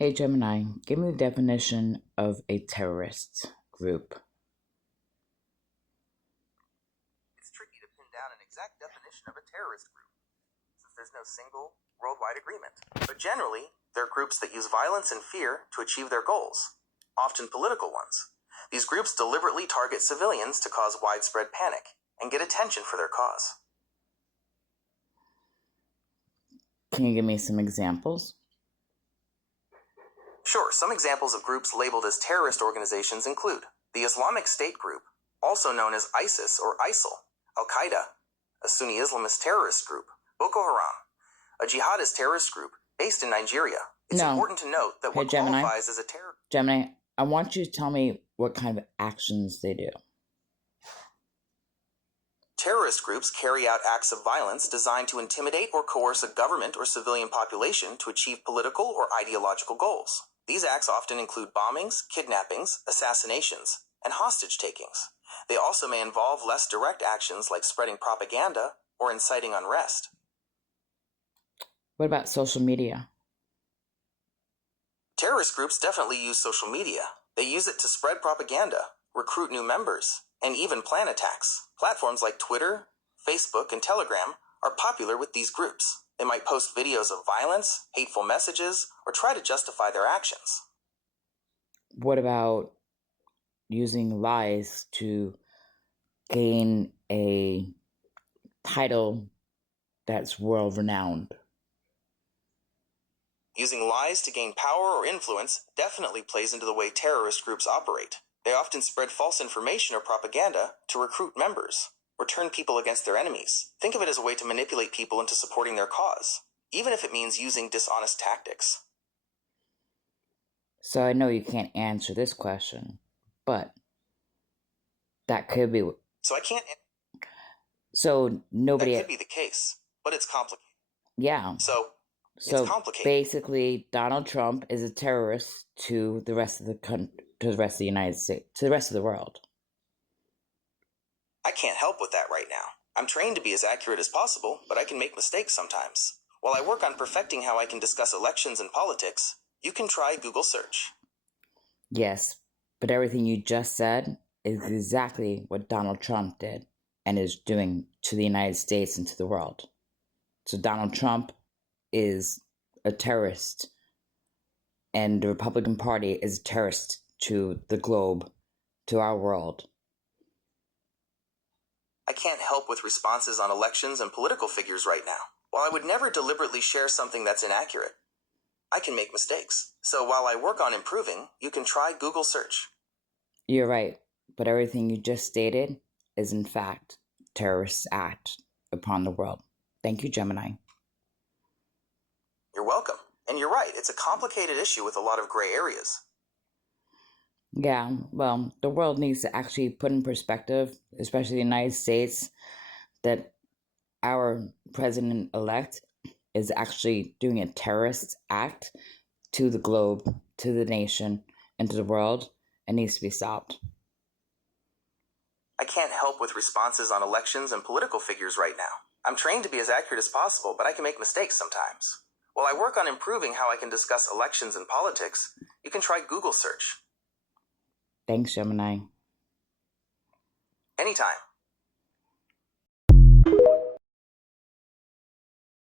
Hey Gemini, give me the definition of a terrorist group. It's tricky to pin down an exact definition of a terrorist group, since there's no single, worldwide agreement. But generally, they're groups that use violence and fear to achieve their goals, often political ones. These groups deliberately target civilians to cause widespread panic and get attention for their cause. Can you give me some examples? Sure, some examples of groups labeled as terrorist organizations include the Islamic State group, also known as ISIS or ISIL, Al-Qaeda, a Sunni Islamist terrorist group, Boko Haram, a jihadist terrorist group based in Nigeria. It's important to note that what qualifies as a terror... Gemini, I want you to tell me what kind of actions they do. Terrorist groups carry out acts of violence designed to intimidate or coerce a government or civilian population to achieve political or ideological goals. These acts often include bombings, kidnappings, assassinations, and hostage takings. They also may involve less direct actions like spreading propaganda or inciting unrest. What about social media? Terrorist groups definitely use social media. They use it to spread propaganda, recruit new members, and even plan attacks. Platforms like Twitter, Facebook, and Telegram are popular with these groups. They might post videos of violence, hateful messages, or try to justify their actions. What about using lies to gain a title that's world-renowned? Using lies to gain power or influence definitely plays into the way terrorist groups operate. They often spread false information or propaganda to recruit members or turn people against their enemies. Think of it as a way to manipulate people into supporting their cause, even if it means using dishonest tactics. So I know you can't answer this question, but that could be... So I can't... So nobody... That could be the case, but it's complicated. Yeah. So So it's complicated. Basically, Donald Trump is a terrorist to the rest of the country, to the rest of the United States, to the rest of the world. I can't help with that right now. I'm trained to be as accurate as possible, but I can make mistakes sometimes. While I work on perfecting how I can discuss elections and politics, you can try Google search. Yes, but everything you just said is exactly what Donald Trump did and is doing to the United States and to the world. So Donald Trump is a terrorist, and the Republican Party is a terrorist to the globe, to our world. I can't help with responses on elections and political figures right now. While I would never deliberately share something that's inaccurate, I can make mistakes. So while I work on improving, you can try Google search. You're right, but everything you just stated is in fact a terrorist act upon the world. Thank you, Gemini. You're welcome. And you're right, it's a complicated issue with a lot of gray areas. Yeah, well, the world needs to actually put in perspective, especially the United States, that our president-elect is actually doing a terrorist act to the globe, to the nation, and to the world, and needs to be stopped. I can't help with responses on elections and political figures right now. I'm trained to be as accurate as possible, but I can make mistakes sometimes. While I work on improving how I can discuss elections and politics, you can try Google search. Thanks, Gemini. Anytime.